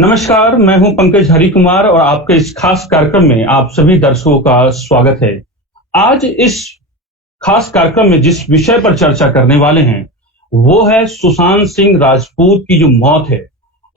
नमस्कार, मैं हूं पंकज हरिकुमार और आपके इस खास कार्यक्रम में आप सभी दर्शकों का स्वागत है। आज इस खास कार्यक्रम में जिस विषय पर चर्चा करने वाले हैं, वो है सुशांत सिंह राजपूत की जो मौत है,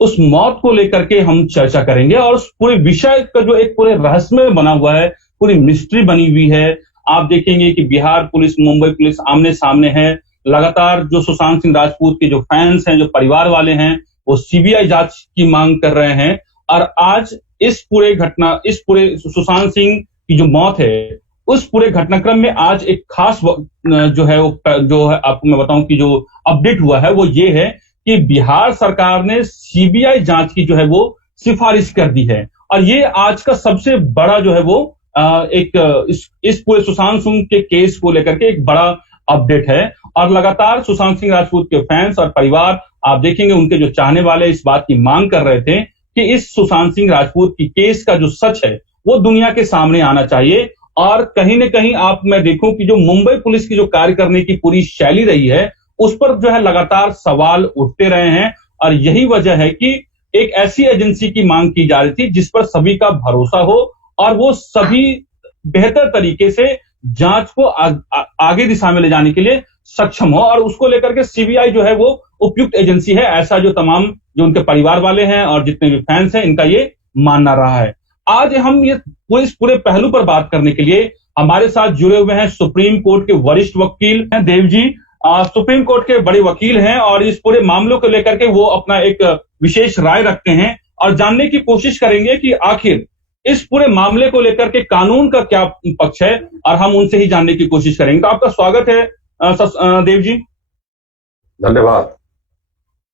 उस मौत को लेकर के हम चर्चा करेंगे और उस पूरे विषय का जो एक पूरे रहस्यमय बना हुआ है, पूरी मिस्ट्री बनी हुई है। आप देखेंगे कि बिहार पुलिस, मुंबई पुलिस आमने सामने है। लगातार जो सुशांत सिंह राजपूत के जो फैंस हैं, जो परिवार वाले हैं, वो सीबीआई जांच की मांग कर रहे हैं। और आज इस पूरे सुशांत सिंह की जो मौत है, उस पूरे घटनाक्रम में आज एक खास जो है आपको मैं बताऊं कि जो अपडेट हुआ है वो ये है कि बिहार सरकार ने सीबीआई जांच की जो है वो सिफारिश कर दी है। और ये आज का सबसे बड़ा जो है वो इस पूरे सुशांत सिंह के केस को लेकर के एक बड़ा अपडेट है। और लगातार सुशांत सिंह राजपूत के फैंस और परिवार, आप देखेंगे उनके जो चाहने वाले इस बात की मांग कर रहे थे कि इस सुशांत सिंह राजपूत की केस का जो सच है वो दुनिया के सामने आना चाहिए। और कहीं न कहीं मैं देखूं कि जो मुंबई पुलिस की जो कार्य करने की पूरी शैली रही है, उस पर जो है लगातार सवाल उठते रहे हैं। और यही वजह है कि एक ऐसी एजेंसी की मांग की जा रही थी जिस पर सभी का भरोसा हो और वो सभी बेहतर तरीके से जांच को आगे दिशा में ले जाने के लिए सक्षम हो। और उसको लेकर के सीबीआई जो है वो उपयुक्त एजेंसी है, ऐसा जो तमाम जो उनके परिवार वाले हैं और जितने भी फैंस हैं, इनका ये मानना रहा है। आज हम ये पूरे पहलू पर बात करने के लिए हमारे साथ जुड़े हुए हैं सुप्रीम कोर्ट के वरिष्ठ वकील हैं देव जी। सुप्रीम कोर्ट के बड़े वकील हैं और इस पूरे मामलों को लेकर के वो अपना एक विशेष राय रखते हैं और जानने की कोशिश करेंगे कि आखिर इस पूरे मामले को लेकर के कानून का क्या पक्ष है, और हम उनसे ही जानने की कोशिश करेंगे। तो आपका स्वागत है देव जी। धन्यवाद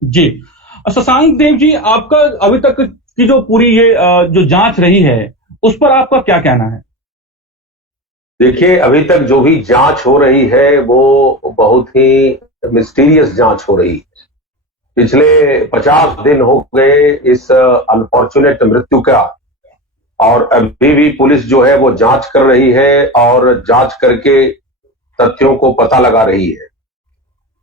जी। शशांक देव जी, आपका अभी तक की जो पूरी ये जो जांच रही है, उस पर आपका क्या कहना है? देखिए, अभी तक जो भी जांच हो रही है वो बहुत ही मिस्टीरियस जांच हो रही है। पिछले 50 दिन हो गए इस अनफॉर्चुनेट मृत्यु का, और अभी भी पुलिस जो है वो जांच कर रही है और जांच करके तथ्यों को पता लगा रही है।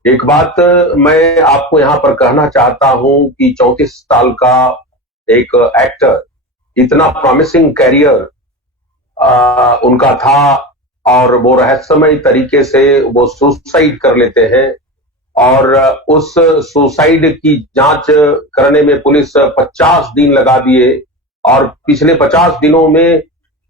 एक बात मैं आपको यहां पर कहना चाहता हूं कि 34 साल का एक एक्टर, इतना प्रॉमिसिंग कैरियर उनका था, और वो रहस्यमय तरीके से वो सुसाइड कर लेते हैं। और उस सुसाइड की जांच करने में पुलिस 50 दिन लगा दिए, और पिछले 50 दिनों में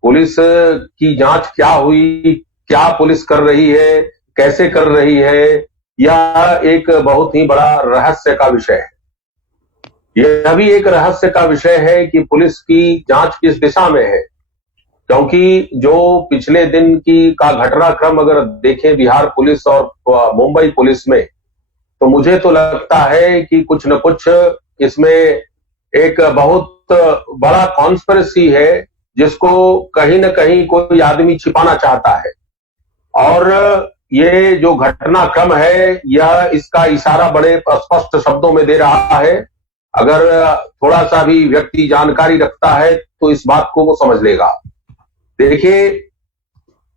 पुलिस की जांच क्या हुई, क्या पुलिस कर रही है, कैसे कर रही है, यह एक बहुत ही बड़ा रहस्य का विषय है। यह भी एक रहस्य का विषय है कि पुलिस की जांच किस दिशा में है, क्योंकि जो पिछले दिन का घटनाक्रम अगर देखें बिहार पुलिस और मुंबई पुलिस में, तो मुझे तो लगता है कि कुछ न कुछ इसमें एक बहुत बड़ा कॉन्स्पिरेसी है, जिसको कहीं न कहीं कोई आदमी छिपाना चाहता है। और ये जो घटनाक्रम है, यह इसका इशारा बड़े स्पष्ट शब्दों में दे रहा है। अगर थोड़ा सा भी व्यक्ति जानकारी रखता है तो इस बात को वो समझ लेगा। देखिए,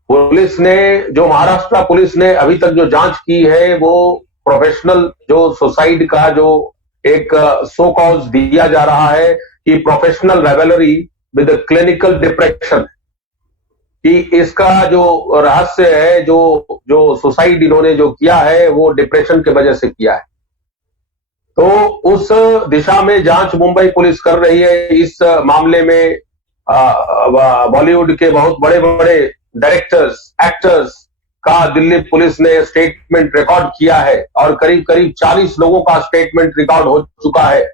पुलिस ने, जो महाराष्ट्र पुलिस ने अभी तक जो जांच की है, वो प्रोफेशनल जो सुसाइड का जो एक सो कॉज दिया जा रहा है कि professional revelry with clinical depression, कि इसका जो रहस्य है, जो सुसाइड इन्होंने जो किया है वो डिप्रेशन की वजह से किया है। तो उस दिशा में जांच मुंबई पुलिस कर रही है। इस मामले में बॉलीवुड के बहुत बड़े बड़े डायरेक्टर्स, एक्टर्स का दिल्ली पुलिस ने स्टेटमेंट रिकॉर्ड किया है, और करीब करीब 40 लोगों का स्टेटमेंट रिकॉर्ड हो चुका है।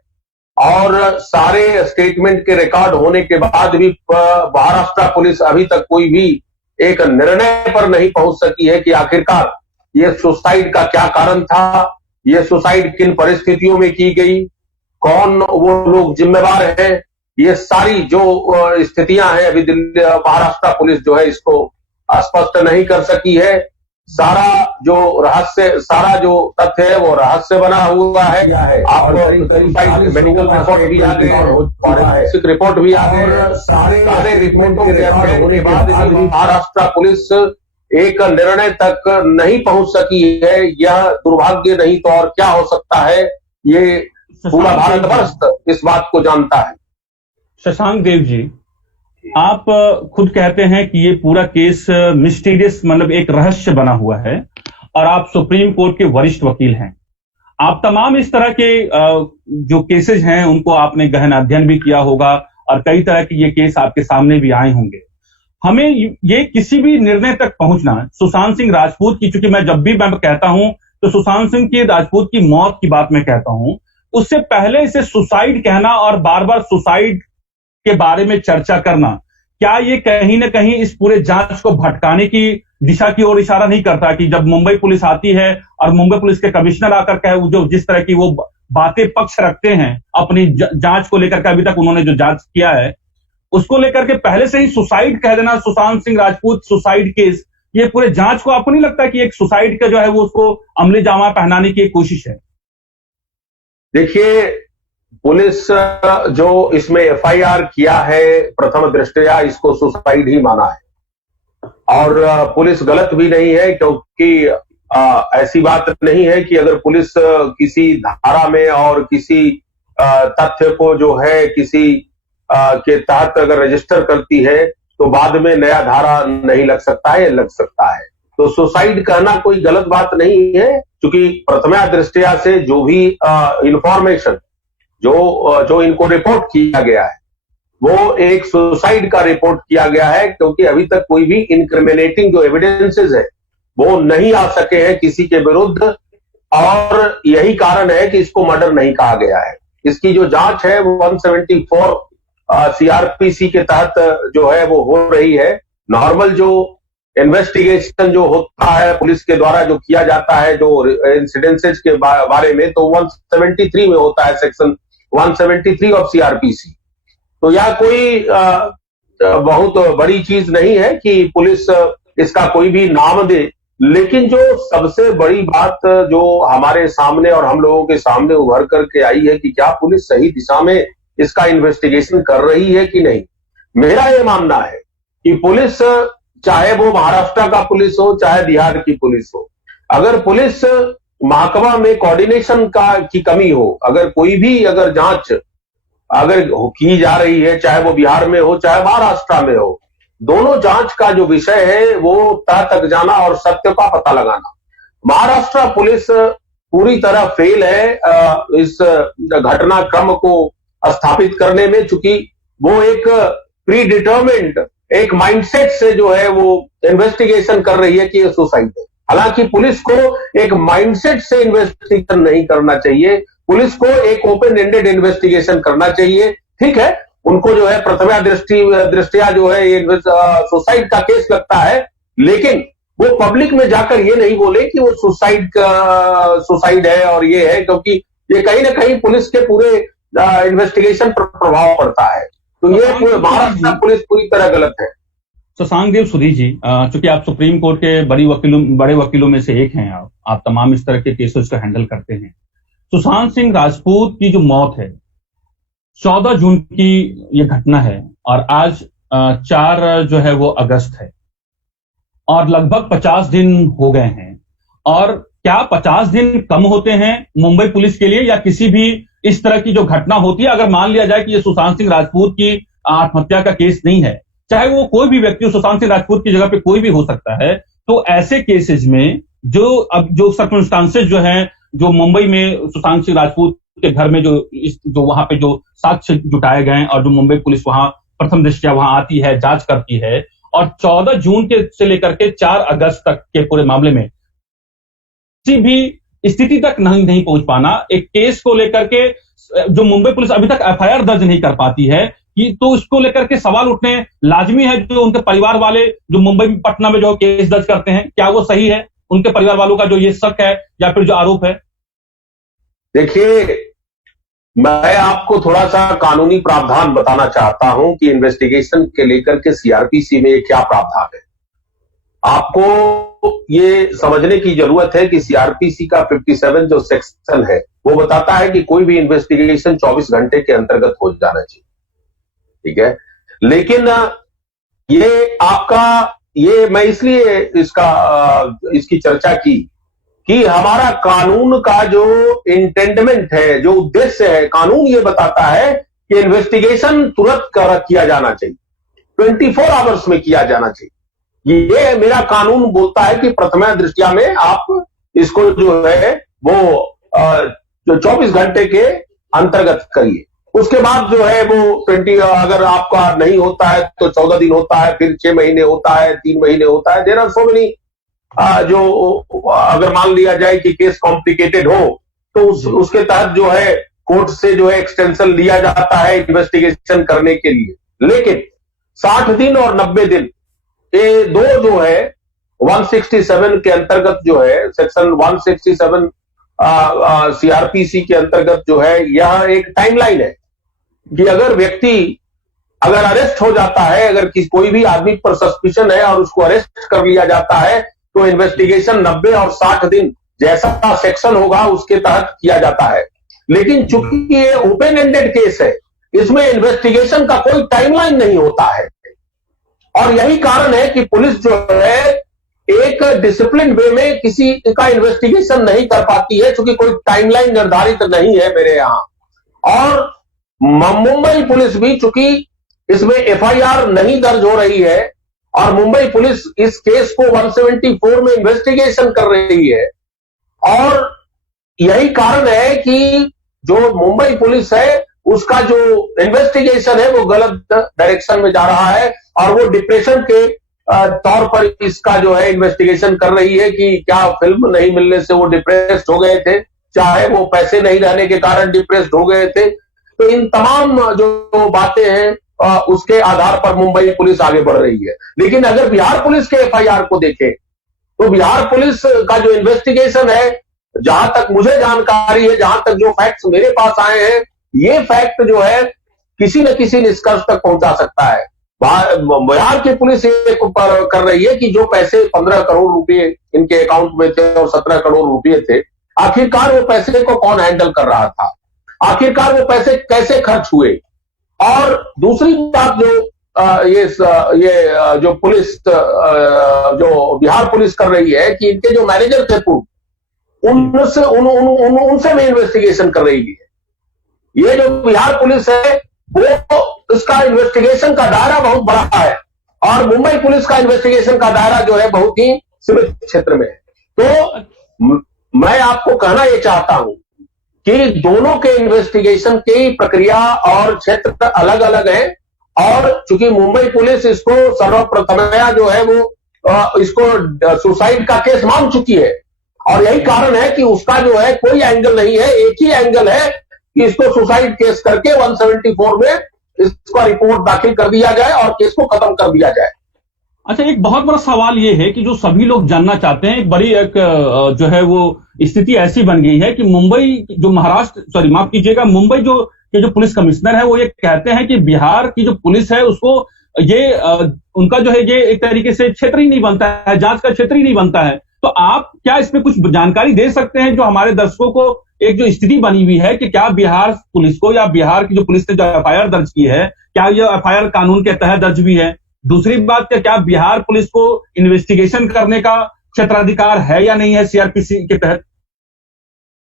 और सारे स्टेटमेंट के रिकॉर्ड होने के बाद भी महाराष्ट्र पुलिस अभी तक कोई भी एक निर्णय पर नहीं पहुंच सकी है कि आखिरकार ये सुसाइड का क्या कारण था, ये सुसाइड किन परिस्थितियों में की गई, कौन वो लोग जिम्मेवार हैं। ये सारी जो स्थितियां हैं, अभी दिल्ली महाराष्ट्र पुलिस जो है इसको स्पष्ट नहीं कर सकी है। सारा जो रहस्य, सारा जो तथ्य है वो रहस्य बना हुआ है। मेडिकल रिपोर्ट भी आ गए, फॉरेंसिक रिपोर्ट भी आ गए, सारे रिपोर्टों के रिकॉर्ड होने के बाद महाराष्ट्र पुलिस एक निर्णय तक नहीं पहुंच सकी है। यह दुर्भाग्य नहीं तो और क्या हो सकता है। ये पूरा भारतवर्ष इस बात को जानता है। शशांक देव जी, आप खुद कहते हैं कि ये पूरा केस मिस्टीरियस, मतलब एक रहस्य बना हुआ है, और आप सुप्रीम कोर्ट के वरिष्ठ वकील हैं। आप तमाम इस तरह के जो केसेज हैं उनको आपने गहन अध्ययन भी किया होगा, और कई तरह के ये केस आपके सामने भी आए होंगे। हमें ये किसी भी निर्णय तक पहुंचना, सुशांत सिंह राजपूत की, चूंकि मैं जब भी मैं कहता हूं तो सुशांत सिंह की राजपूत की मौत की बात मैं कहता हूं, उससे पहले इसे सुसाइड कहना और बार बार सुसाइड के बारे में चर्चा करना, क्या ये कहीं ना कहीं इस पूरे जांच को भटकाने की दिशा की ओर इशारा नहीं करता कि जब मुंबई पुलिस आती है और मुंबई पुलिस के कमिश्नर आकर कहे, जो जिस तरह की वो बातें पक्ष रखते हैं अपनी जांच को लेकर के, अभी तक उन्होंने जो जांच किया है उसको लेकर के पहले से ही सुसाइड कह देना, सुशांत सिंह राजपूत सुसाइड केस, ये पूरे जांच को आपको नहीं लगता कि एक सुसाइड का जो है वो उसको अमली जामा पहनाने की एक कोशिश है? देखिए, पुलिस जो इसमें एफआईआर किया है, प्रथम दृष्टया इसको सुसाइड ही माना है, और पुलिस गलत भी नहीं है, क्योंकि ऐसी बात नहीं है कि अगर पुलिस किसी धारा में और किसी तथ्य को जो है किसी के तहत अगर रजिस्टर करती है तो बाद में नया धारा नहीं लग सकता है, लग सकता है। तो सुसाइड कहना कोई गलत बात नहीं है, क्योंकि प्रथमा दृष्टया से जो भी इंफॉर्मेशन जो इनको रिपोर्ट किया गया है वो एक सुसाइड का रिपोर्ट किया गया है, क्योंकि अभी तक कोई भी इनक्रिमिनेटिंग जो एविडेंसेस है वो नहीं आ सके हैं किसी के विरुद्ध, और यही कारण है कि इसको मर्डर नहीं कहा गया है। इसकी जो जांच है वो 174 सीआरपीसी के तहत जो है वो हो रही है। नॉर्मल जो इन्वेस्टिगेशन जो होता है पुलिस के द्वारा जो किया जाता है जो इंसिडेंसेस के बारे में, तो 173 में होता है, सेक्शन 173 ऑफ सीआरपीसी। तो यह कोई बहुत बड़ी चीज नहीं है कि पुलिस इसका कोई भी नाम दे, लेकिन जो सबसे बड़ी बात जो हमारे सामने और हम लोगों के सामने उभर करके आई है कि क्या पुलिस सही दिशा में इसका इन्वेस्टिगेशन कर रही है कि नहीं। मेरा यह मानना है कि पुलिस, चाहे वो महाराष्ट्र का पुलिस हो चाहे बिहार की पुलिस हो, अगर पुलिस महकमा में कोऑर्डिनेशन की कमी हो, अगर कोई भी अगर जांच अगर की जा रही है, चाहे वो बिहार में हो चाहे महाराष्ट्र में हो, दोनों जांच का जो विषय है वो तह तक जाना और सत्य का पता लगाना। महाराष्ट्र पुलिस पूरी तरह फेल है इस घटनाक्रम को स्थापित करने में, चूंकि वो एक प्री डिटर्मिन्ड एक माइंडसेट से जो है वो इन्वेस्टिगेशन कर रही है कि ये सुसाइड है। हालांकि पुलिस को एक माइंडसेट से इन्वेस्टिगेशन नहीं करना चाहिए, पुलिस को एक ओपन एंडेड इन्वेस्टिगेशन करना चाहिए। ठीक है, उनको जो है प्रथमा दृष्टया जो है ये सुसाइड का केस लगता है, लेकिन वो पब्लिक में जाकर ये नहीं बोले कि वो सुसाइड है और ये है, क्योंकि ये कहीं ना कहीं पुलिस के पूरे इन्वेस्टिगेशन पर प्रभाव पड़ता है। तो ये महाराष्ट्र पुलिस पूरी तरह गलत है। शशांक देव सुधी जी, चूंकि आप सुप्रीम कोर्ट के बड़े वकीलों में से एक हैं, आप तमाम इस तरह के केसेस को हैंडल करते हैं। सुशांत सिंह राजपूत की जो मौत है 14 जून की ये घटना है, और आज 4 जो है वो अगस्त है, और लगभग 50 दिन हो गए हैं। और क्या 50 दिन कम होते हैं मुंबई पुलिस के लिए, या किसी भी इस तरह की जो घटना होती है, अगर मान लिया जाए कि ये सुशांत सिंह राजपूत की आत्महत्या का केस नहीं है, चाहे वो कोई भी व्यक्ति सुशांत सिंह राजपूत की जगह पे कोई भी हो सकता है, तो ऐसे केसेस में जो सर्कमस्टांसेस जो हैं, जो मुंबई में सुशांत सिंह राजपूत के घर में जो वहां पे जो साक्ष्य जुटाए गए और जो मुंबई पुलिस वहां प्रथम दृष्टया वहां आती है, जांच करती है, और 14 जून से लेकर के 4 अगस्त तक के पूरे मामले में किसी भी स्थिति तक नहीं पहुंच पाना, एक केस को लेकर के जो मुंबई पुलिस अभी तक एफआईआर दर्ज नहीं कर पाती है, कि तो इसको लेकर के सवाल उठने लाजमी है। जो उनके परिवार वाले जो मुंबई पटना में जो केस दर्ज करते हैं, क्या वो सही है? उनके परिवार वालों का जो ये शक है या फिर जो आरोप है। देखिए, मैं आपको थोड़ा सा कानूनी प्रावधान बताना चाहता हूं कि इन्वेस्टिगेशन के लेकर के सीआरपीसी में क्या प्रावधान है। आपको ये समझने की जरूरत है कि सीआरपीसी का 57 जो सेक्शन है वो बताता है कि कोई भी इन्वेस्टिगेशन 24 घंटे के अंतर्गत हो जाना चाहिए। ठीक है, लेकिन ये आपका मैं इसलिए इसकी चर्चा की कि हमारा कानून का जो इंटेंडमेंट है, जो उद्देश्य है, कानून ये बताता है कि इन्वेस्टिगेशन तुरंत किया जाना चाहिए, 24 आवर्स में किया जाना चाहिए। ये मेरा कानून बोलता है कि प्रथमा दृष्टया में आप इसको जो है वो जो 24 घंटे के अंतर्गत करिए। उसके बाद जो है वो 20 अगर आपका नहीं होता है तो 14 दिन होता है, फिर 6 महीने होता है, 3 महीने होता है। देयर आर सो मेनी जो अगर मान लिया जाए कि केस कॉम्प्लिकेटेड हो तो उसके तहत जो है कोर्ट से जो है एक्सटेंशन लिया जाता है इन्वेस्टिगेशन करने के लिए। लेकिन 60 दिन और 90 दिन ये दो जो है 167 के अंतर्गत जो है सेक्शन 167 सीआरपीसी के अंतर्गत जो है यह एक टाइमलाइन है कि अगर व्यक्ति अगर अरेस्ट हो जाता है, अगर कोई भी आदमी पर सस्पिशन है और उसको अरेस्ट कर लिया जाता है तो इन्वेस्टिगेशन 90 और 60 दिन जैसा सेक्शन होगा उसके तहत किया जाता है। लेकिन चूंकि ये ओपन एंडेड केस है, इसमें इन्वेस्टिगेशन का कोई टाइमलाइन नहीं होता है और यही कारण है कि पुलिस जो है एक डिसिप्लिन वे में किसी का इन्वेस्टिगेशन नहीं कर पाती है, क्योंकि कोई टाइमलाइन निर्धारित नहीं है मेरे यहां। और मुंबई पुलिस भी चूंकि इसमें एफआईआर नहीं दर्ज हो रही है और मुंबई पुलिस इस केस को 174 में इन्वेस्टिगेशन कर रही है और यही कारण है कि जो मुंबई पुलिस है उसका जो इन्वेस्टिगेशन है वो गलत डायरेक्शन में जा रहा है और वो डिप्रेशन के तौर पर इसका जो है इन्वेस्टिगेशन कर रही है कि क्या फिल्म नहीं मिलने से वो डिप्रेस्ड हो गए थे, चाहे वो पैसे नहीं रहने के कारण डिप्रेस्ड हो गए थे। तो इन तमाम जो बातें हैं उसके आधार पर मुंबई पुलिस आगे बढ़ रही है। लेकिन अगर बिहार पुलिस के एफआईआर को देखें तो बिहार पुलिस का जो इन्वेस्टिगेशन है, जहां तक मुझे जानकारी है, जहां तक जो फैक्ट्स मेरे पास आए हैं, ये फैक्ट जो है किसी न किसी निष्कर्ष तक पहुंचा सकता है। बिहार की पुलिस ये कर रही है कि जो पैसे 15 करोड़ रुपए इनके अकाउंट में थे और 17 करोड़ रुपए थे, आखिरकार वो पैसे को कौन हैंडल कर रहा था, आखिरकार वो पैसे कैसे खर्च हुए। और दूसरी बात जो ये जो पुलिस जो बिहार पुलिस कर रही है कि इनके जो मैनेजर थे उनसे भी इन्वेस्टिगेशन कर रही है। ये जो बिहार पुलिस है वो इसका इन्वेस्टिगेशन का दायरा बहुत बड़ा है और मुंबई पुलिस का इन्वेस्टिगेशन का दायरा जो है बहुत ही सीमित क्षेत्र में है। तो मैं आपको कहना यह चाहता हूं कि दोनों के इन्वेस्टिगेशन की प्रक्रिया और क्षेत्र अलग अलग है और चूंकि मुंबई पुलिस इसको सर्वप्रथमया जो है वो इसको सुसाइड का केस मान चुकी है और यही कारण है कि उसका जो है कोई एंगल नहीं है, एक ही एंगल है कि इसको सुसाइड केस करके 174 में इसका रिपोर्ट दाखिल कर दिया जाए और केस को खत्म कर दिया जाए। अच्छा, एक बहुत बड़ा सवाल ये है कि जो सभी लोग जानना चाहते हैं, एक बड़ी एक जो है वो स्थिति ऐसी बन गई है कि मुंबई जो माफ कीजिएगा, मुंबई जो पुलिस कमिश्नर है वो ये कहते हैं कि बिहार की जो पुलिस है उसको ये उनका जो है ये एक तरीके से क्षेत्र ही नहीं बनता है, जांच का क्षेत्र ही नहीं बनता है। तो आप क्या इसमें कुछ जानकारी दे सकते हैं जो हमारे दर्शकों को एक जो स्थिति बनी हुई है कि क्या बिहार पुलिस को या बिहार की जो पुलिस ने जो एफआईआर दर्ज की है, क्या ये एफआईआर कानून के तहत दर्ज हुई है? दूसरी बात क्या बिहार पुलिस को इन्वेस्टिगेशन करने का क्षेत्राधिकार है या नहीं है सीआरपीसी के तहत?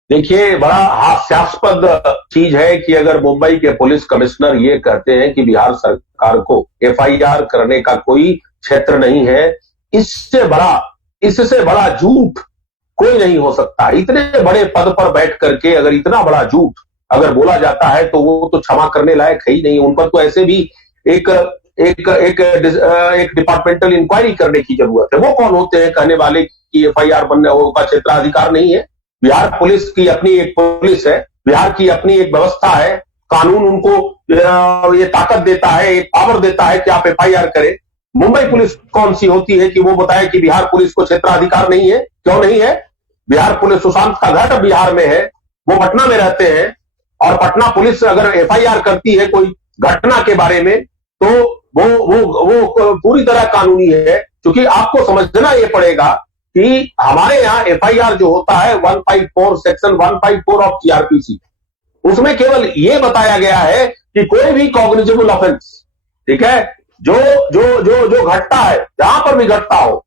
देखिए, बड़ा हास्यास्पद चीज है कि अगर मुंबई के पुलिस कमिश्नर ये कहते हैं कि बिहार सरकार को एफआईआर करने का कोई क्षेत्र नहीं है, इससे बड़ा झूठ कोई नहीं हो सकता। इतने बड़े पद पर बैठ करके अगर इतना बड़ा झूठ अगर बोला जाता है तो वो तो क्षमा करने लायक है ही नहीं। उन पर तो ऐसे भी एक डिपार्टमेंटल इंक्वायरी करने की जरूरत है। वो कौन होते हैं कहने वाले कि एफआईआर बनने का क्षेत्राधिकार नहीं है? बिहार पुलिस की अपनी एक पुलिस है, बिहार की अपनी एक व्यवस्था है, कानून उनको ये ताकत देता है, एक पावर देता है कि आप एफआईआर करें। मुंबई पुलिस कौन सी होती है कि वो बताए कि बिहार पुलिस को क्षेत्राधिकार नहीं है? क्यों नहीं है? बिहार पुलिस, सुशांत का घर बिहार में है, वो पटना में रहते हैं और पटना पुलिस अगर एफआईआर करती है कोई घटना के बारे में तो वो पूरी तरह कानूनी है। क्योंकि आपको समझना ये पड़ेगा कि हमारे यहाँ एफआईआर जो होता है 154 सेक्शन 154 ऑफ सीआरपीसी, उसमें केवल ये बताया गया है कि कोई भी कॉग्निजेबल ऑफेंस, ठीक है, जो घटता है, जहां पर भी घटता हो,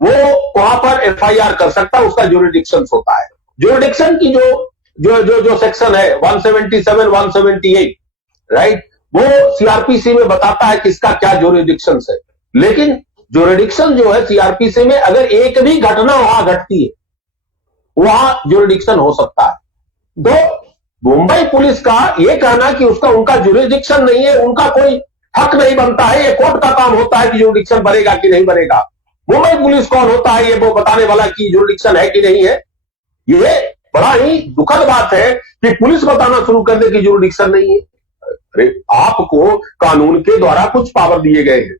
वो वहां पर एफआईआर कर सकता है, उसका ज्यूरिडिक्शन होता है। ज्यूरिडिक्शन की जो सेक्शन है 177, 178, राइट, वो सीआरपीसी में बताता है किसका क्या ज्यूरिडिक्शन है। लेकिन ज्यूरिडिक्शन जो है सीआरपीसी में, अगर एक भी घटना वहां घटती है वहां ज्यूरिडिक्शन हो सकता है। तो मुंबई पुलिस का यह कहना कि उनका ज्यूरिडिक्शन नहीं है, उनका कोई हक नहीं बनता है, ये कोर्ट का काम होता है कि ज्यूरिडिक्शन बनेगा कि नहीं बनेगा। मुंबई पुलिस कौन होता है ये वो बताने वाला कि ज्यूरिडिक्शन है कि नहीं है। ये बड़ा ही दुखद बात है कि पुलिस बताना शुरू कर दे कि ज्यूरिडिक्शन नहीं है। अरे आपको कानून के द्वारा कुछ पावर दिए गए हैं,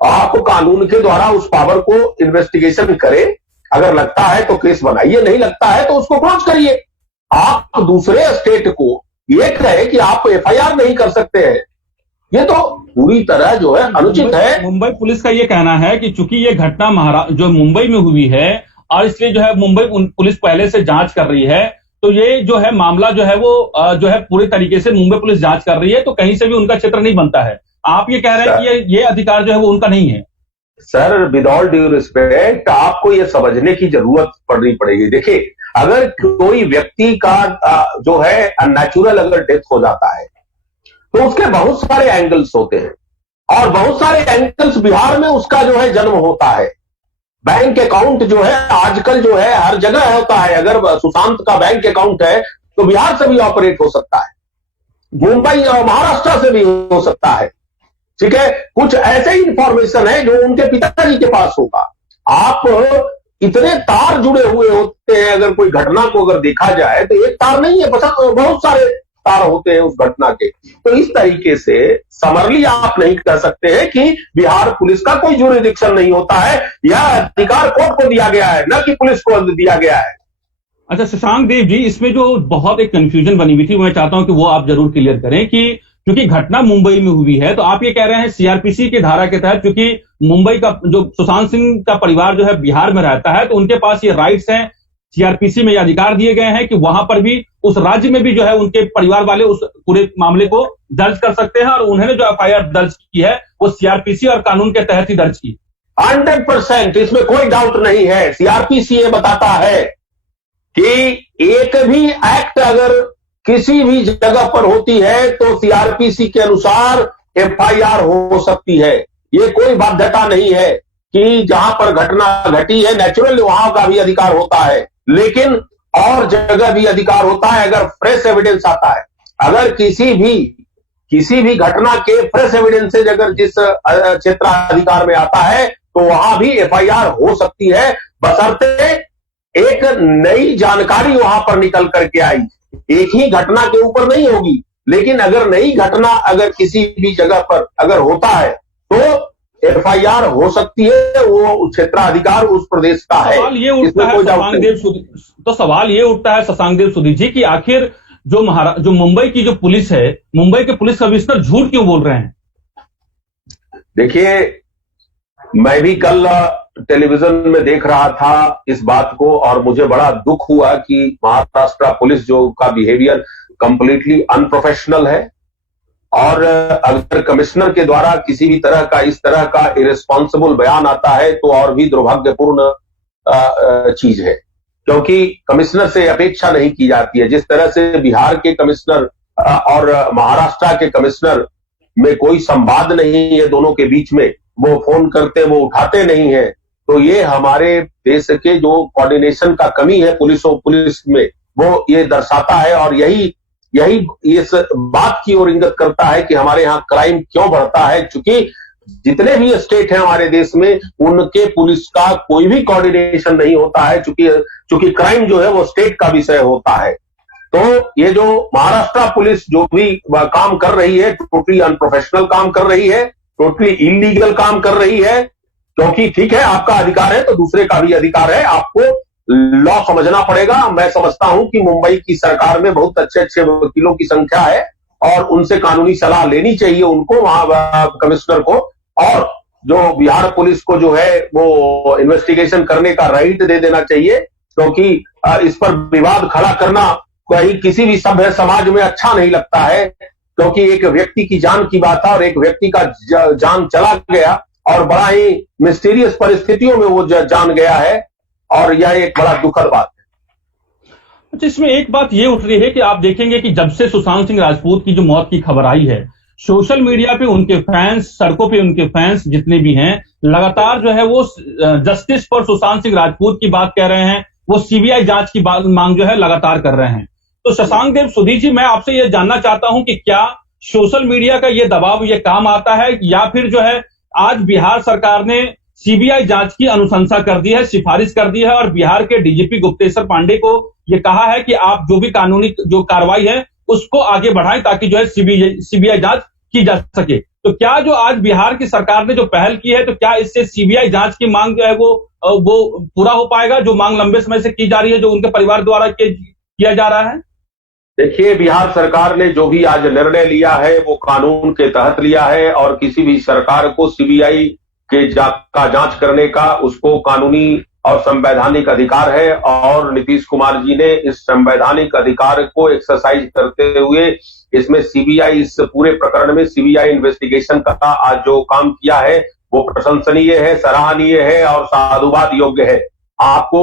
आप कानून के द्वारा उस पावर को इन्वेस्टिगेशन करें, अगर लगता है तो केस बनाइए, नहीं लगता है तो उसको क्लोज करिए। आप दूसरे स्टेट को ये कहे कि आप एफआईआर नहीं कर सकते हैं, ये तो पूरी तरह जो है अनुचित है। मुंबई पुलिस का ये कहना है कि चूंकि ये घटना जो मुंबई में हुई है और इसलिए जो है मुंबई पुलिस पहले से जांच कर रही है, तो ये जो है मामला जो है वो जो है पूरी तरीके से मुंबई पुलिस जांच कर रही है, तो कहीं से भी उनका क्षेत्र नहीं बनता है। आप ये कह रहे हैं कि ये अधिकार जो है वो उनका नहीं है। Sir, with all due respect, आपको ये समझने की जरूरत पड़नी पड़ेगी। देखिए, अगर कोई व्यक्ति का जो है अननेचुरल अगर डेथ हो जाता है तो उसके बहुत सारे एंगल्स होते हैं, और बहुत सारे एंगल्स बिहार में उसका जो है जन्म होता है। बैंक अकाउंट जो है आजकल जो है हर जगह होता है। अगर सुशांत का बैंक अकाउंट है तो बिहार से भी ऑपरेट हो सकता है, मुंबई और महाराष्ट्र से भी हो सकता है, ठीक है। कुछ ऐसे इंफॉर्मेशन है जो उनके पिताजी के पास होगा। आप इतने तार जुड़े हुए होते हैं, अगर कोई घटना को अगर देखा जाए तो एक तार नहीं है, बहुत सारे तार होते हैं उस घटना के। तो इस तरीके से समरली आप नहीं कह सकते हैं कि बिहार पुलिस का कोई ज्यूरिडिक्शन नहीं होता है। यह अधिकार कोर्ट को दिया गया है, न कि पुलिस को दिया गया है। अच्छा शशांक देव जी, इसमें जो बहुत एक कंफ्यूजन बनी हुई थी, मैं चाहता हूं कि वो आप जरूर क्लियर करें कि क्योंकि घटना मुंबई में हुई है, तो आप ये कह रहे हैं सीआरपीसी की धारा के तहत, क्योंकि मुंबई का जो सुशांत सिंह का परिवार जो है बिहार में रहता है, तो उनके पास ये राइट्स हैं, सीआरपीसी में ये अधिकार दिए गए हैं कि वहां पर भी उस राज्य में भी जो है उनके परिवार वाले उस पूरे मामले को दर्ज कर सकते हैं, और उन्होंने जो एफआईआर दर्ज की है वो सीआरपीसी और कानून के तहत ही दर्ज की। 100% इसमें कोई डाउट नहीं है। सीआरपीसी ये बताता है कि एक भी एक्ट अगर किसी भी जगह पर होती है तो सीआरपीसी के अनुसार एफआईआर हो सकती है। ये कोई बाध्यता नहीं है कि जहां पर घटना घटी है नेचुरल वहां का भी अधिकार होता है, लेकिन और जगह भी अधिकार होता है अगर फ्रेश एविडेंस आता है। अगर किसी भी घटना के फ्रेश एविडेंस अगर जिस क्षेत्राधिकार में आता है तो वहां भी एफआईआर हो सकती है, बशर्ते एक नई जानकारी वहां पर निकल करके आई। एक ही घटना के ऊपर नहीं होगी, लेकिन अगर नई घटना अगर किसी भी जगह पर अगर होता है तो एफआईआर हो सकती है। वो क्षेत्राधिकार उस प्रदेश का है। सवाल ये उठता है शशांक देव सुधी जी कि आखिर जो मुंबई की जो पुलिस है, मुंबई के पुलिस कमिश्नर झूठ क्यों बोल रहे हैं? देखिए, मैं भी कल टेलीविजन में देख रहा था इस बात को, और मुझे बड़ा दुख हुआ कि महाराष्ट्र पुलिस जो का बिहेवियर कंप्लीटली अनप्रोफेशनल है, और अगर कमिश्नर के द्वारा किसी भी तरह का इस तरह का इरेस्पॉन्सिबल बयान आता है तो और भी दुर्भाग्यपूर्ण चीज है, क्योंकि कमिश्नर से अपेक्षा नहीं की जाती है। जिस तरह से बिहार के कमिश्नर और महाराष्ट्र के कमिश्नर में कोई संवाद नहीं है दोनों के बीच में, वो फोन करते वो उठाते नहीं है, तो ये हमारे देश के जो कोऑर्डिनेशन का कमी है पुलिस में, वो ये दर्शाता है, और यही इस बात की ओर इंगित करता है कि हमारे यहाँ क्राइम क्यों बढ़ता है। चूंकि जितने भी स्टेट हैं हमारे देश में, उनके पुलिस का कोई भी कोऑर्डिनेशन नहीं होता है, चूंकि क्राइम जो है वो स्टेट का विषय होता है। तो ये जो महाराष्ट्र पुलिस जो भी काम कर रही है, टोटली अनप्रोफेशनल काम कर रही है, टोटली इलीगल काम कर रही है। क्योंकि ठीक है, आपका अधिकार है तो दूसरे का भी अधिकार है, आपको लॉ समझना पड़ेगा। मैं समझता हूं कि मुंबई की सरकार में बहुत अच्छे वकीलों की संख्या है, और उनसे कानूनी सलाह लेनी चाहिए उनको, वहां कमिश्नर को, और जो बिहार पुलिस को जो है वो इन्वेस्टिगेशन करने का राइट दे देना चाहिए। क्योंकि इस पर विवाद खड़ा करना कहीं किसी भी सभ्य समाज में अच्छा नहीं लगता है, क्योंकि एक व्यक्ति की जान की बात है और एक व्यक्ति का जान चला गया, और बड़ा ही मिस्टीरियस परिस्थितियों में वो जान गया है, और यह एक बड़ा दुखद बात है। अच्छा, इसमें एक बात ये उठ रही है कि आप देखेंगे कि जब से सुशांत सिंह राजपूत की जो मौत की खबर आई है, सोशल मीडिया पे उनके फैंस, सड़कों पे उनके फैंस जितने भी हैं, लगातार जो है वो जस्टिस फॉर सुशांत सिंह राजपूत की बात कह रहे हैं, वो सीबीआई जांच की मांग जो है लगातार कर रहे हैं। तो शशांक देव सुधीर जी, मैं आपसे ये जानना चाहता हूं कि क्या सोशल मीडिया का ये दबाव ये काम आता है, या फिर जो है आज बिहार सरकार ने सीबीआई जांच की अनुशंसा कर दी है, सिफारिश कर दी है, और बिहार के डीजीपी गुप्तेश्वर पांडे को ये कहा है कि आप जो भी कानूनी जो कार्रवाई है उसको आगे बढ़ाएं ताकि जो है सीबीआई जांच की जा सके। तो क्या जो आज बिहार की सरकार ने जो पहल की है, तो क्या इससे सीबीआई जांच की मांग जो है वो पूरा हो पाएगा, जो मांग लंबे समय से की जा रही है, जो उनके परिवार द्वारा किया जा रहा है? देखिए, बिहार सरकार ने जो भी आज निर्णय लिया है वो कानून के तहत लिया है, और किसी भी सरकार को सीबीआई के जांच करने का उसको कानूनी और संवैधानिक अधिकार है, और नीतीश कुमार जी ने इस संवैधानिक अधिकार को एक्सरसाइज करते हुए इसमें सीबीआई, इस पूरे प्रकरण में सीबीआई इन्वेस्टिगेशन का आज जो काम किया है वो प्रशंसनीय है, सराहनीय है और साधुवाद योग्य है। आपको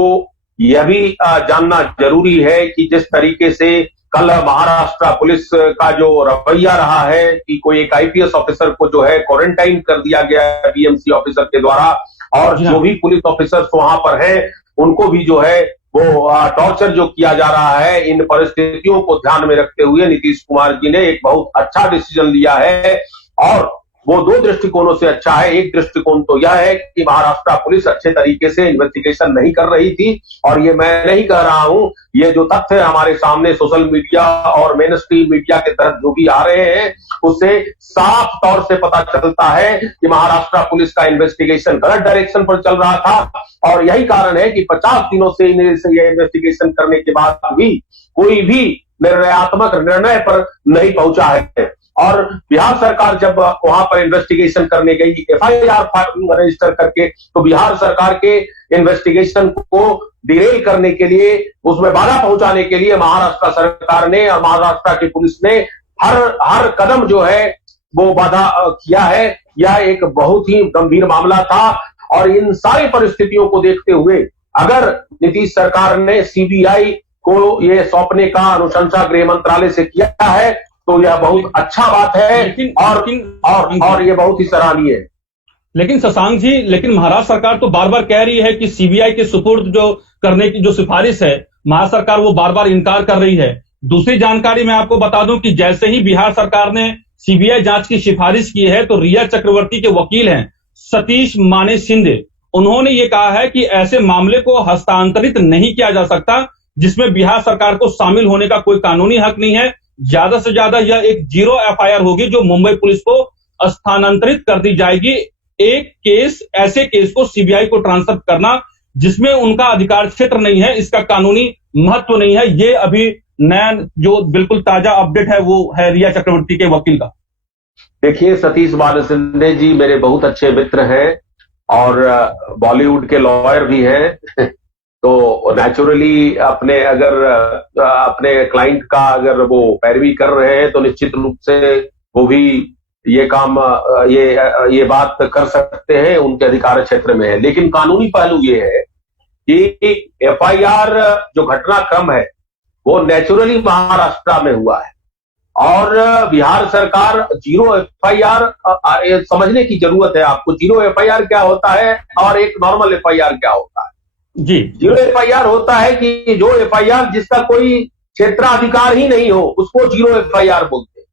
यह भी जानना जरूरी है कि जिस तरीके से कल महाराष्ट्र पुलिस का जो रवैया रहा है कि कोई एक आईपीएस ऑफिसर को जो है क्वारंटाइन कर दिया गया है बीएमसी ऑफिसर के द्वारा, और जो भी पुलिस ऑफिसर्स वहां पर हैं उनको भी जो है वो टॉर्चर जो किया जा रहा है, इन परिस्थितियों को ध्यान में रखते हुए नीतीश कुमार जी ने एक बहुत अच्छा डिसीजन लिया है, और वो दो दृष्टिकोणों से अच्छा है। एक दृष्टिकोण तो यह है कि महाराष्ट्र पुलिस अच्छे तरीके से इन्वेस्टिगेशन नहीं कर रही थी, और ये मैं नहीं कह रहा हूं, ये जो तथ्य हमारे सामने सोशल मीडिया और मेन स्ट्रीम मीडिया के तहत जो भी आ रहे हैं उससे साफ तौर से पता चलता है कि महाराष्ट्र पुलिस का इन्वेस्टिगेशन गलत डायरेक्शन पर चल रहा था, और यही कारण है कि 50 दिनों से ये इन्वेस्टिगेशन करने के बाद भी कोई भी निर्णयात्मक निर्णय पर नहीं पहुंचा है। और बिहार सरकार जब वहां पर इन्वेस्टिगेशन करने गई एफआईआर रजिस्टर करके, तो बिहार सरकार के इन्वेस्टिगेशन को डिरेल करने के लिए, उसमें बाधा पहुंचाने के लिए महाराष्ट्र सरकार ने और महाराष्ट्र की पुलिस ने हर कदम जो है वो बाधा किया है। यह एक बहुत ही गंभीर मामला था, और इन सारी परिस्थितियों को देखते हुए अगर नीतीश सरकार ने सीबीआई को ये सौंपने का अनुशंसा गृह मंत्रालय से किया है तो यह बहुत अच्छा बात है, और ये बहुत ही सराहनीय है। लेकिन शशांक जी, लेकिन महाराष्ट्र सरकार तो बार बार कह रही है कि सीबीआई के सुपुर्द जो करने की जो सिफारिश है, महाराष्ट्र सरकार वो बार बार इनकार कर रही है। दूसरी जानकारी मैं आपको बता दूं कि जैसे ही बिहार सरकार ने सीबीआई जांच की सिफारिश की है, तो रिया चक्रवर्ती के वकील हैं सतीश माने शिंदे, उन्होंने ये कहा है कि ऐसे मामले को हस्तांतरित नहीं किया जा सकता जिसमें बिहार सरकार को शामिल होने का कोई कानूनी हक नहीं है। ज्यादा से ज्यादा यह एक 0 एफआईआर होगी जो मुंबई पुलिस को स्थानांतरित कर दी जाएगी। एक केस, ऐसे केस को सीबीआई को ट्रांसफर करना जिसमें उनका अधिकार क्षेत्र नहीं है, इसका कानूनी महत्व नहीं है। ये अभी नया जो बिल्कुल ताजा अपडेट है वो है रिया चक्रवर्ती के वकील का। देखिए, सतीश मानसिंह जी मेरे बहुत अच्छे मित्र हैं और बॉलीवुड के लॉयर भी हैं तो नेचुरली अपने क्लाइंट का अगर वो पैरवी कर रहे हैं तो निश्चित रूप से वो भी ये काम ये बात कर सकते हैं, उनके अधिकार क्षेत्र में है। लेकिन कानूनी पहलू ये है कि एफआईआर जो घटनाक्रम है वो नेचुरली महाराष्ट्र में हुआ है, और बिहार सरकार 0 एफआईआर समझने की जरूरत है आपको। 0 एफआईआर क्या होता है और एक नॉर्मल एफआईआर क्या होता है जी। 0 एफआईआर होता है कि जो एफआईआर जिसका कोई क्षेत्राधिकार ही नहीं हो उसको 0 एफआईआर बोलते हैं।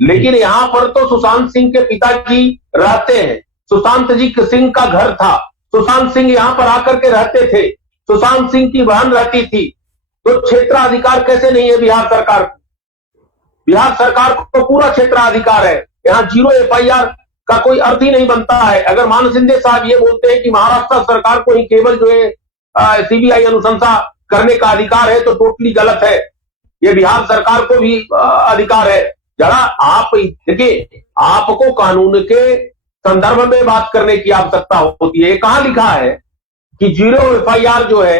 लेकिन यहां पर तो सुशांत सिंह के पिताजी रहते हैं, सुशांत जी सिंह का घर था, सुशांत सिंह यहां पर आकर के रहते थे, सुशांत सिंह की बहन रहती थी, तो क्षेत्राधिकार कैसे नहीं है बिहार सरकार को? बिहार सरकार को पूरा क्षेत्राधिकार है। यहां 0 एफआईआर का कोई अर्थ ही नहीं बनता है। अगर मानसिंह साहब ये बोलते हैं कि महाराष्ट्र सरकार को ही केवल जो है सीबीआई अनुशंसा करने का अधिकार है तो टोटली गलत है। ये बिहार सरकार को भी अधिकार है। जरा आप देखिए, आपको कानून के संदर्भ में बात करने की आवश्यकता होती है। कहां लिखा है कि 0 एफआईआर जो है,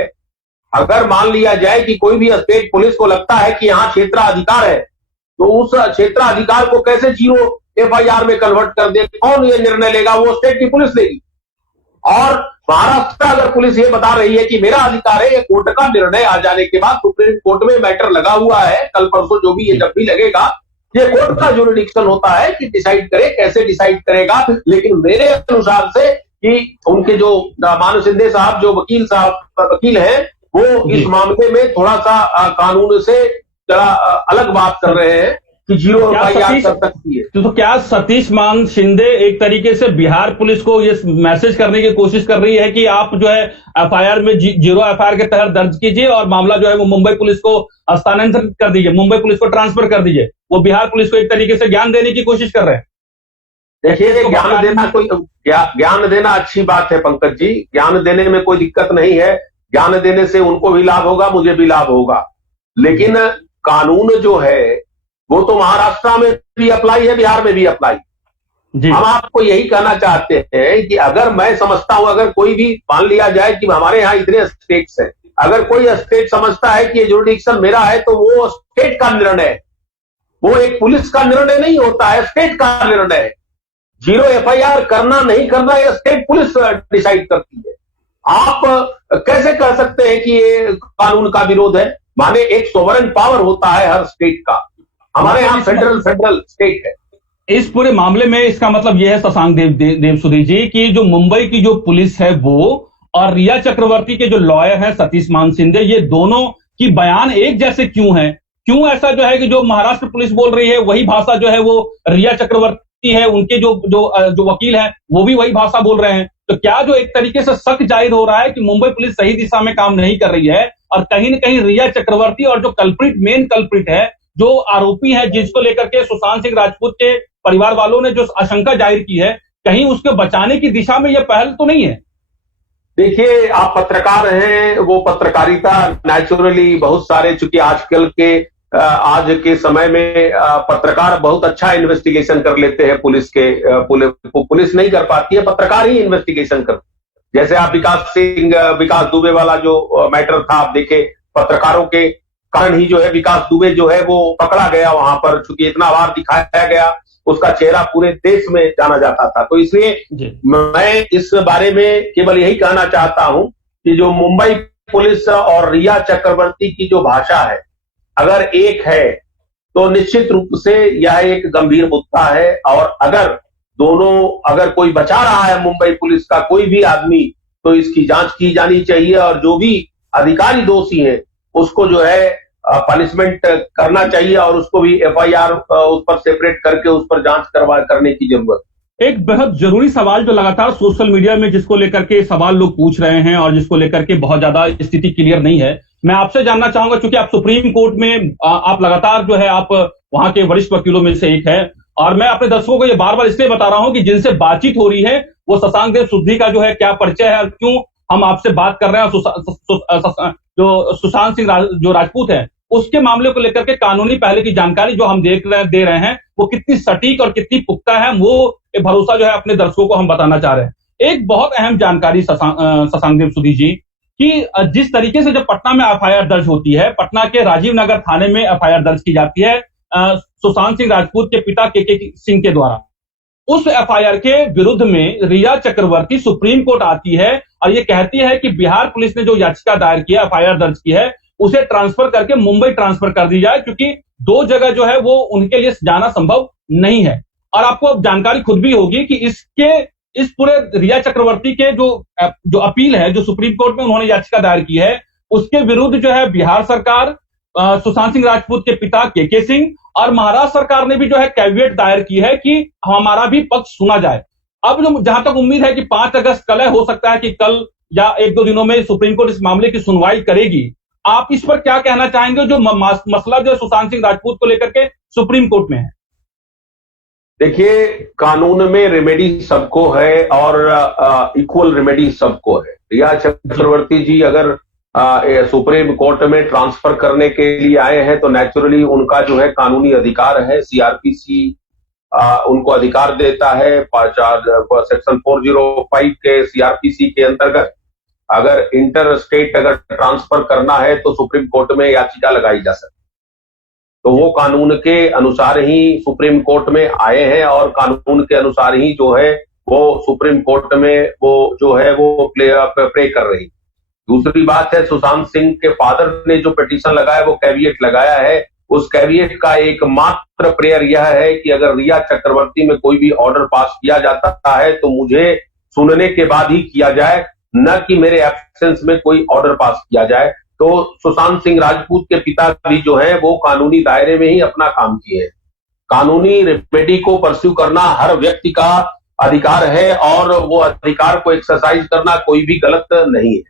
अगर मान लिया जाए कि कोई भी स्टेट पुलिस को लगता है कि यहां क्षेत्राधिकार है तो उस क्षेत्राधिकार को कैसे 0 एफआईआर में कन्वर्ट कर दे, कौन ये निर्णय लेगा? वो स्टेट की पुलिस लेगी। और महाराष्ट्र अगर पुलिस ये बता रही है कि मेरा अधिकार है, ये कोर्ट का निर्णय आ जाने के बाद, सुप्रीम कोर्ट में मैटर लगा हुआ है, कल परसों जो भी ये जब भी लगेगा, ये कोर्ट का जुरिडिक्शन होता है कि डिसाइड करे, कैसे डिसाइड करेगा। लेकिन मेरे अनुसार से कि उनके जो मानव शिंदे साहब जो वकील हैं, वो इस मामले में थोड़ा सा कानून से जरा अलग बात कर रहे हैं कि 0 एफआईआर कर सकती है। तो क्या सतीश मान शिंदे एक तरीके से बिहार पुलिस को ये मैसेज करने की कोशिश कर रही है कि आप जो है एफआईआर में 0 एफआईआर के तहत दर्ज कीजिए और मामला जो है वो मुंबई पुलिस को हस्तांतरित कर दीजिए, मुंबई पुलिस को ट्रांसफर कर दीजिए? वो बिहार पुलिस को एक तरीके से ज्ञान देने की कोशिश कर रहे हैं। देखिए, ज्ञान देना अच्छी बात है पंकज जी, ज्ञान देने में कोई दिक्कत नहीं है। ज्ञान देने से उनको भी लाभ होगा, मुझे भी लाभ होगा। लेकिन कानून जो है वो तो महाराष्ट्र में भी अप्लाई है, बिहार में भी अप्लाई। हम आपको यही कहना चाहते हैं कि अगर मैं समझता हूं, अगर कोई भी मान लिया जाए कि हमारे यहाँ इतने स्टेट्स हैं, अगर कोई स्टेट समझता है कि ये जुरिडिक्शन मेरा है, तो वो स्टेट का निर्णय है, वो एक पुलिस का निर्णय नहीं होता है, स्टेट का निर्णय है। 0 एफआईआर करना नहीं करना ये स्टेट पुलिस डिसाइड करती है। आप कैसे कह सकते हैं कि ये कानून का विरोध है? माने एक सोवरेन पावर होता है हर स्टेट का, हमारे यहाँ फेडरल स्टेट है। इस पूरे मामले में इसका मतलब यह है शशांक देवसुधी जी कि जो मुंबई की जो पुलिस है वो और रिया चक्रवर्ती के जो लॉयर हैं सतीश मान शिंदे, ये दोनों की बयान एक जैसे क्यों है? क्यों ऐसा जो है कि जो महाराष्ट्र पुलिस बोल रही है वही भाषा जो है वो रिया चक्रवर्ती है, उनके जो वकील हैं वो भी वही भाषा बोल रहे हैं? तो क्या जो एक तरीके से शक जाहिर हो रहा है कि मुंबई पुलिस सही दिशा में काम नहीं कर रही है और कहीं न कहीं रिया चक्रवर्ती और जो मेन कल्प्रिट है, जो आरोपी है, जिसको लेकर के सुशांत सिंह राजपूत के परिवार वालों ने जो आशंका जाहिर की है, कहीं उसके बचाने की दिशा में यह पहल तो नहीं है? देखिए, आप पत्रकार हैं, वो पत्रकारिता नेचुरली बहुत सारे, चूंकि आज के समय में पत्रकार बहुत अच्छा इन्वेस्टिगेशन कर लेते हैं, पुलिस नहीं कर पाती है, पत्रकार ही इन्वेस्टिगेशन करते। जैसे आप विकास दुबे वाला जो मैटर था, आप देखे, पत्रकारों के कारण ही जो है विकास दुबे जो है वो पकड़ा गया वहां पर, चूंकि इतना बार दिखाया गया, उसका चेहरा पूरे देश में जाना जाता था। तो इसलिए मैं इस बारे में केवल यही कहना चाहता हूं कि जो मुंबई पुलिस और रिया चक्रवर्ती की जो भाषा है, अगर एक है तो निश्चित रूप से यह एक गंभीर मुद्दा है। और अगर कोई बचा रहा है मुंबई पुलिस का कोई भी आदमी, तो इसकी जांच की जानी चाहिए और जो भी अधिकारी दोषी है उसको जो है पनिशमेंट करना चाहिए और उसको भी एफआईआर उस पर सेपरेट करके उस पर जांच करने की जरूरत। एक बेहद जरूरी सवाल जो लगातार सोशल मीडिया में जिसको लेकर के सवाल लोग पूछ रहे हैं और जिसको लेकर के बहुत ज्यादा स्थिति क्लियर नहीं है, मैं आपसे जानना चाहूंगा, क्योंकि आप सुप्रीम कोर्ट में आप लगातार जो है आप वहां के वरिष्ठ वकीलों में से एक है, और मैं अपने दर्शकों को ये बार बार इसलिए बता रहा हूं कि जिनसे बातचीत हो रही है वो शशांक देवसुधी का जो है क्या परिचय है, क्यों हम आपसे बात कर रहे हैं, जो सुशांत सिंह जो राजपूत है उसके मामले को लेकर के कानूनी पहले की जानकारी जो हम दे रहे हैं वो कितनी सटीक और कितनी पुख्ता है, वो भरोसा जो है अपने दर्शकों को हम बताना चाह रहे हैं। एक बहुत अहम जानकारी शशांक देवसुधी जी कि जिस तरीके से जब पटना में एफआईआर दर्ज होती है, पटना के राजीव नगर थाने में एफआईआर दर्ज की जाती है सुशांत सिंह राजपूत के पिता के सिंह के द्वारा, उस एफआईआर के विरुद्ध में रिया चक्रवर्ती सुप्रीम कोर्ट आती है और ये कहती है कि बिहार पुलिस ने जो याचिका दायर की है, एफआईआर दर्ज की है, उसे ट्रांसफर करके मुंबई ट्रांसफर कर दी जाए, क्योंकि 2 जगह जो है वो उनके लिए जाना संभव नहीं है। और आपको अब जानकारी खुद भी होगी कि इस पूरे रिया चक्रवर्ती के जो अपील है, जो सुप्रीम कोर्ट में उन्होंने याचिका दायर की है, उसके विरुद्ध जो है बिहार सरकार, सुशांत सिंह राजपूत के पिता के सिंह और महाराष्ट्र सरकार ने भी जो है कैविएट दायर की है कि हमारा भी पक्ष सुना जाए। अब जो जहां तक उम्मीद है कि 5 अगस्त कल हो सकता है कि कल या 1-2 दिनों में सुप्रीम कोर्ट इस मामले की सुनवाई करेगी। आप इस पर क्या कहना चाहेंगे, जो मसला जो सुशांत सिंह राजपूत को लेकर के सुप्रीम कोर्ट में है? देखिए, कानून में रेमेडी सबको है और इक्वल रेमेडी सबको है। रिया चक्रवर्ती जी अगर सुप्रीम कोर्ट में ट्रांसफर करने के लिए आए हैं तो नेचुरली उनका जो है कानूनी अधिकार है, सीआरपीसी उनको अधिकार देता है। सेक्शन 405 के सीआरपीसी के अंतर्गत अगर इंटर स्टेट अगर ट्रांसफर करना है तो सुप्रीम कोर्ट में याचिका लगाई जा सकती है। तो वो कानून के अनुसार ही सुप्रीम कोर्ट में आए हैं और कानून के अनुसार ही जो है वो सुप्रीम कोर्ट में वो जो है वो प्रे कर रही। दूसरी बात है, सुशांत सिंह के फादर ने जो पिटीशन लगाया वो कैविएट लगाया है। उस कैविएट का एकमात्र प्रेयर यह है कि अगर रिया चक्रवर्ती में कोई भी ऑर्डर पास किया जाता है तो मुझे सुनने के बाद ही किया जाए, न कि मेरे एब्सेंस में कोई ऑर्डर पास किया जाए। तो सुशांत सिंह राजपूत के पिता भी जो है वो कानूनी दायरे में ही अपना काम किए हैं। कानूनी रेमेडी को परस्यू करना हर व्यक्ति का अधिकार है और वो अधिकार को एक्सरसाइज करना कोई भी गलत नहीं है।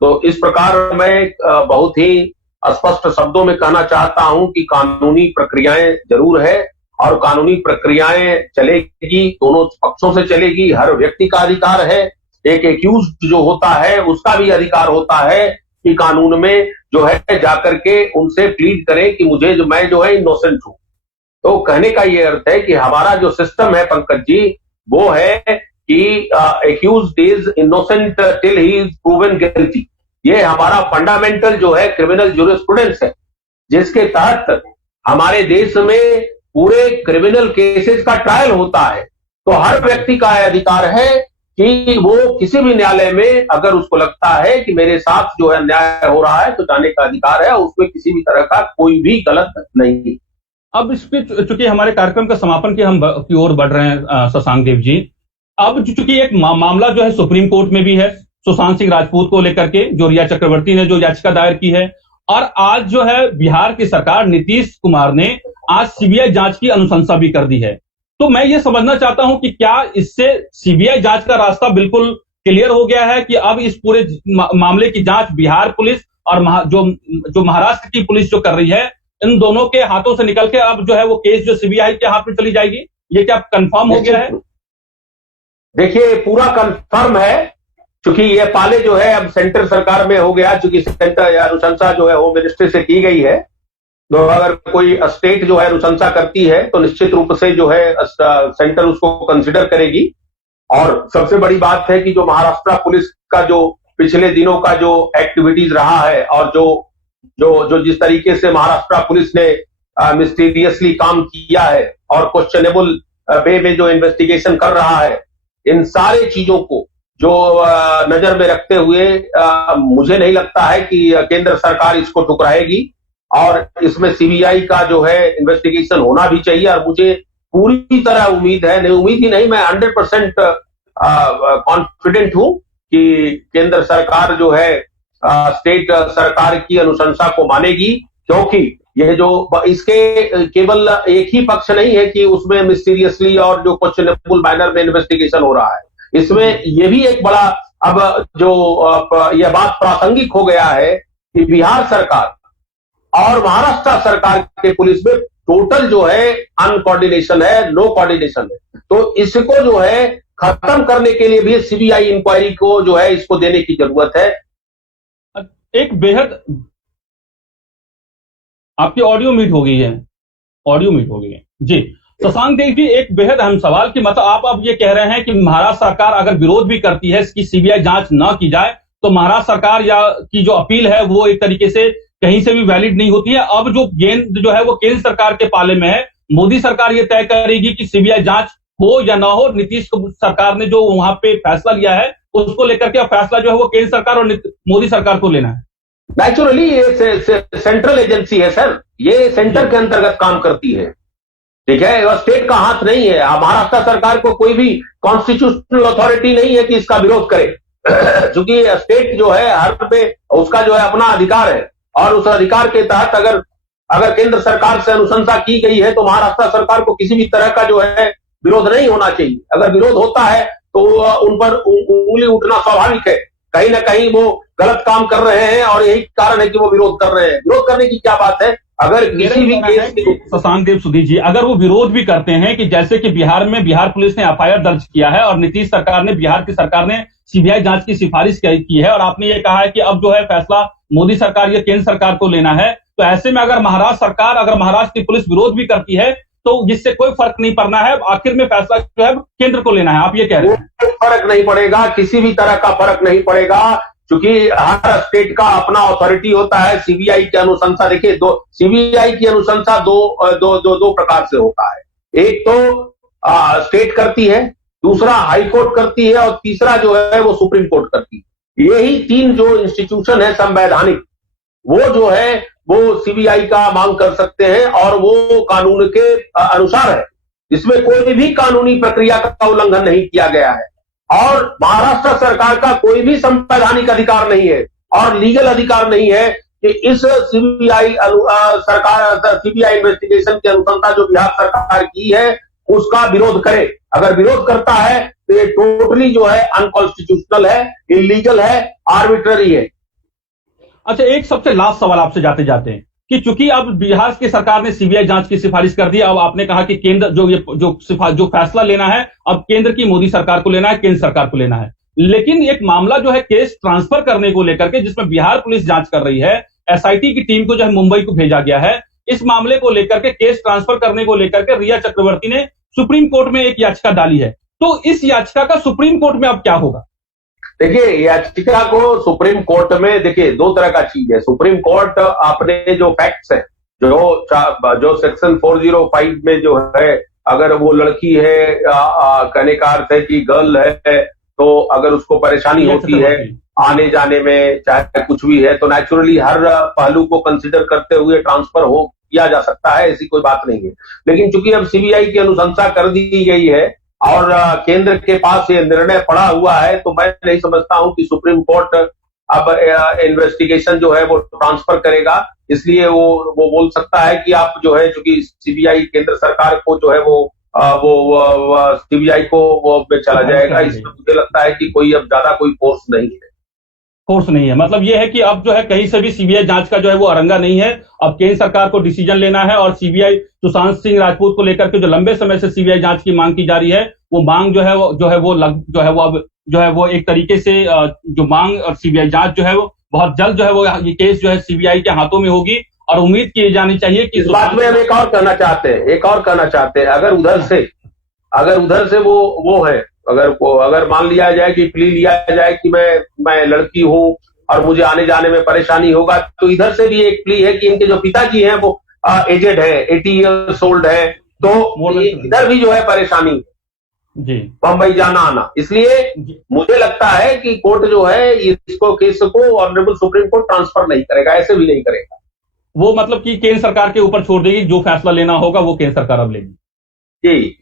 तो इस प्रकार मैं बहुत ही स्पष्ट शब्दों में कहना चाहता हूं कि कानूनी प्रक्रियाएं जरूर है और कानूनी प्रक्रियाएं चलेगी, दोनों पक्षों से चलेगी। हर व्यक्ति का अधिकार है, एक एक्यूज्ड जो होता है उसका भी अधिकार होता है कि कानून में जो है जाकर के उनसे प्लीड करें कि मैं जो है इनोसेंट हूं। तो कहने का ये अर्थ है कि हमारा जो सिस्टम है पंकज जी वो है कि accused is innocent till he is proven guilty. ये हमारा फंडामेंटल जो है क्रिमिनल ज्यूरिस्प्रूडेंस है, जिसके तहत हमारे देश में पूरे क्रिमिनल केसेस का ट्रायल होता है। तो हर व्यक्ति का अधिकार है कि वो किसी भी न्यायालय में अगर उसको लगता है कि मेरे साथ जो है अन्याय हो रहा है तो जाने का अधिकार है, उसमें किसी भी तरह का कोई भी गलत नहीं। अब इस पे चूंकि हमारे कार्यक्रम का समापन की ओर बढ़ रहे हैं शशांक देव जी, अब चूंकि एक मामला जो है सुप्रीम कोर्ट में भी है सुशांत सिंह राजपूत को लेकर के, जो रिया चक्रवर्ती ने जो याचिका दायर की है, और आज जो है बिहार की सरकार नीतीश कुमार ने आज सीबीआई जांच की अनुशंसा भी कर दी है। तो मैं ये समझना चाहता हूं कि क्या इससे सीबीआई जांच का रास्ता बिल्कुल क्लियर हो गया है कि अब इस पूरे मामले की जांच बिहार पुलिस और जो महाराष्ट्र की पुलिस जो कर रही है, इन दोनों के हाथों से निकल के अब जो है वो केस जो सीबीआई के हाथ में चली जाएगी, ये क्या कंफर्म हो गया है? देखिए, पूरा कंफर्म है, क्योंकि ये पहले जो है अब सेंटर सरकार में हो गया, चूंकि सेंटर अनुशंसा जो है होम मिनिस्ट्री से की गई है। तो अगर कोई स्टेट जो है अनुशंसा करती है तो निश्चित रूप से जो है सेंटर उसको कंसिडर करेगी। और सबसे बड़ी बात है कि जो महाराष्ट्र पुलिस का जो पिछले दिनों का जो एक्टिविटीज रहा है और जो जिस तरीके से महाराष्ट्र पुलिस ने मिस्टीरियसली काम किया है और क्वेश्चनेबल वे में जो इन्वेस्टिगेशन कर रहा है, इन सारे चीजों को जो नजर में रखते हुए मुझे नहीं लगता है कि केंद्र सरकार इसको ठुकराएगी और इसमें सीबीआई का जो है इन्वेस्टिगेशन होना भी चाहिए। और मुझे पूरी तरह उम्मीद है, नहीं उम्मीद ही नहीं, मैं 100% कॉन्फिडेंट हूं कि केंद्र सरकार जो है स्टेट सरकार की अनुशंसा को मानेगी, क्योंकि ये जो इसके केवल एक ही पक्ष नहीं है कि उसमें मिस्टीरियसली और जो क्वेश्चनेबल मैनर में इन्वेस्टिगेशन हो रहा है, इसमें ये भी एक बड़ा अब जो यह बात प्रासंगिक हो गया है कि बिहार सरकार और महाराष्ट्र सरकार के पुलिस में टोटल जो है अनकोऑर्डिनेशन है, नो कोऑर्डिनेशन है। तो इसको जो है खत्म करने के लिए भी सीबीआई इंक्वायरी को जो है इसको देने की जरूरत है। एक बेहद आपकी ऑडियो म्यूट हो गई है जी शशांक देव जी, एक बेहद अहम सवाल कि मतलब आप अब ये कह रहे हैं कि महाराष्ट्र सरकार अगर विरोध भी करती है इसकी सीबीआई जांच ना की जाए तो महाराष्ट्र सरकार या की जो अपील है वो एक तरीके से कहीं से भी वैलिड नहीं होती है। अब जो गेंद जो है वो केंद्र सरकार के पाले में है, मोदी सरकार ये तय करेगी कि सीबीआई जांच हो या ना हो। नीतीश सरकार ने जो वहां पे फैसला लिया है उसको लेकर के फैसला जो है वो केंद्र सरकार और मोदी सरकार को लेना है। नेचुरली ये सेंट्रल एजेंसी है सर, ये सेंटर के अंतर्गत काम करती है, ठीक है, और स्टेट का हाथ नहीं है। महाराष्ट्र सरकार को कोई भी कॉन्स्टिट्यूशनल अथॉरिटी नहीं है कि इसका विरोध करे, क्योंकि स्टेट जो है हर पे उसका जो है अपना अधिकार है और उस अधिकार के तहत अगर केंद्र सरकार से अनुशंसा की गई है तो महाराष्ट्र सरकार को किसी भी तरह का जो है विरोध नहीं होना चाहिए। अगर विरोध होता है तो उन पर उंगली उठना स्वाभाविक है, कहीं ना कहीं वो गलत काम कर रहे हैं और यही कारण है कि वो विरोध कर रहे हैं। विरोध करने की क्या बात है? अगर किसी भी केस शशांक देव सुधीर जी, अगर वो विरोध भी करते हैं कि जैसे कि बिहार पुलिस ने एफआईआर दर्ज किया है और नीतीश सरकार ने, बिहार की सरकार ने सीबीआई जांच की सिफारिश की है और आपने ये कहा है कि अब जो है फैसला मोदी सरकार या केंद्र सरकार को लेना है, तो ऐसे में अगर महाराष्ट्र की पुलिस विरोध भी करती है तो इससे कोई फर्क नहीं पड़ना है, आखिर में फैसला जो है केंद्र को लेना है, आप ये कह रहे हैं? फर्क नहीं पड़ेगा, किसी भी तरह का फर्क नहीं पड़ेगा। चूंकि हर स्टेट का अपना अथॉरिटी होता है। सीबीआई की अनुशंसा देखिए, सीबीआई की अनुशंसा दो प्रकार से होता है। एक तो स्टेट करती है, दूसरा हाई कोर्ट करती है, और तीसरा जो है वो सुप्रीम कोर्ट करती है। यही तीन जो इंस्टीट्यूशन है संवैधानिक, वो जो है वो सीबीआई का मांग कर सकते हैं, और वो कानून के अनुसार है। इसमें कोई भी कानूनी प्रक्रिया का उल्लंघन नहीं किया गया है, और महाराष्ट्र सरकार का कोई भी संवैधानिक अधिकार नहीं है और लीगल अधिकार नहीं है कि इस सीबीआई इन्वेस्टिगेशन की अनुशंसा जो बिहार सरकार की है उसका विरोध करे। अगर विरोध करता है तो ये टोटली जो है अनकॉन्स्टिट्यूशनल है, इलीगल है, आर्बिट्ररी है। अच्छा, एक सबसे लास्ट सवाल आपसे जाते जाते हैं कि चूंकि अब बिहार की सरकार ने सीबीआई जांच की सिफारिश कर दी, अब आपने कहा कि केंद्र जो फैसला लेना है अब केंद्र की मोदी सरकार को लेना है, केंद्र सरकार को लेना है। लेकिन एक मामला जो है केस ट्रांसफर करने को लेकर के, जिसमें बिहार पुलिस जांच कर रही है, एसआईटी की टीम को जो है मुंबई को भेजा गया है। इस मामले को लेकर के, केस ट्रांसफर करने को लेकर के रिया चक्रवर्ती ने सुप्रीम कोर्ट में एक याचिका डाली है। तो इस याचिका का सुप्रीम कोर्ट में अब क्या होगा? देखिए, याचिका को सुप्रीम कोर्ट में, देखिए दो तरह का चीज है। सुप्रीम कोर्ट अपने जो फैक्ट्स है, जो सेक्शन 405 में जो है, अगर वो लड़की है, कहने का अर्थ है कि गर्ल है, तो अगर उसको परेशानी होती है आने जाने में, चाहे कुछ भी है, तो नेचुरली हर पहलू को कंसिडर करते हुए ट्रांसफर हो किया जा सकता है, ऐसी कोई बात नहीं है। लेकिन चूंकि अब सीबीआई की अनुशंसा कर दी गई है और केंद्र के पास ये निर्णय पड़ा हुआ है, तो मैं नहीं समझता हूं कि सुप्रीम कोर्ट अब इन्वेस्टिगेशन जो है वो ट्रांसफर करेगा। इसलिए वो बोल सकता है कि आप जो है, चूंकि सीबीआई केंद्र सरकार को जो है वो सीबीआई को वो पे चला जाएगा। इसमें मुझे लगता है कि कोई अब ज्यादा कोई फोर्स नहीं है। मतलब ये है कि अब जो है कहीं से भी सीबीआई जांच का जो है वो अरंगा नहीं है। अब केंद्र सरकार को डिसीजन लेना है, और सीबीआई सुशांत सिंह राजपूत को लेकर के जो लंबे समय से सीबीआई जांच की मांग की जा रही है, वो मांग जो है वो एक तरीके से जो मांग और सीबीआई जांच जो है वो बहुत जल्द जो है वो ये केस जो है सीबीआई के हाथों में होगी। और उम्मीद की जानी चाहिए कि इस बात में हम एक और कहना चाहते हैं, अगर उधर से वो है, अगर मान लिया जाए कि प्ली लिया जाए कि मैं लड़की हूं और मुझे आने जाने में परेशानी होगा, तो इधर से भी एक प्ली है कि इनके जो पिताजी हैं वो एजेड है, 80 ईयर्स ओल्ड है, तो इधर भी जो है परेशानी जी, बंबई जाना आना। इसलिए मुझे लगता है कि कोर्ट जो है इसको केस को ऑनरेबल सुप्रीम कोर्ट ट्रांसफर नहीं करेगा, ऐसे भी नहीं करेगा। वो मतलब कि केंद्र सरकार के ऊपर छोड़ देगी, जो फैसला लेना होगा वो केंद्र सरकार अब लेगी।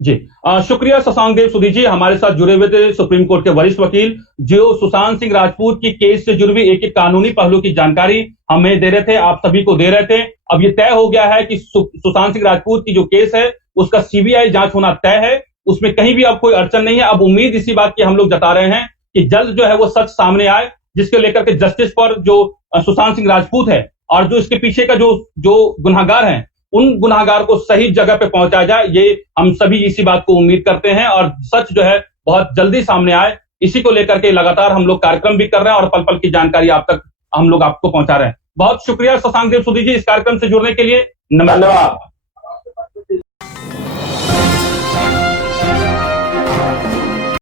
जी, शुक्रिया शशांक देव सुधी जी, हमारे साथ जुड़े हुए थे सुप्रीम कोर्ट के वरिष्ठ वकील, जो सुशांत सिंह राजपूत की केस से जुड़ी हुई एक कानूनी पहलू की जानकारी हमें दे रहे थे, आप सभी को दे रहे थे। अब ये तय हो गया है कि सुशांत सिंह राजपूत की जो केस है उसका सीबीआई जांच होना तय है, उसमें कहीं भी अब कोई अड़चन नहीं है। अब उम्मीद इसी बात की हम लोग जता रहे हैं कि जल्द जो है वो सच सामने आए, जिसके लेकर के जस्टिस पर जो सुशांत सिंह राजपूत है और जो इसके पीछे का जो गुनाहगार हैं, उन गुनाहगार को सही जगह पे पहुंचाया जाए, ये हम सभी इसी बात को उम्मीद करते हैं, और सच जो है बहुत जल्दी सामने आए। इसी को लेकर के लगातार हम लोग कार्यक्रम भी कर रहे हैं और पल पल की जानकारी आप तक हम लोग आपको पहुंचा रहे हैं। बहुत शुक्रिया शशांक देव सुधी जी इस कार्यक्रम से जुड़ने के लिए। धन्यवाद।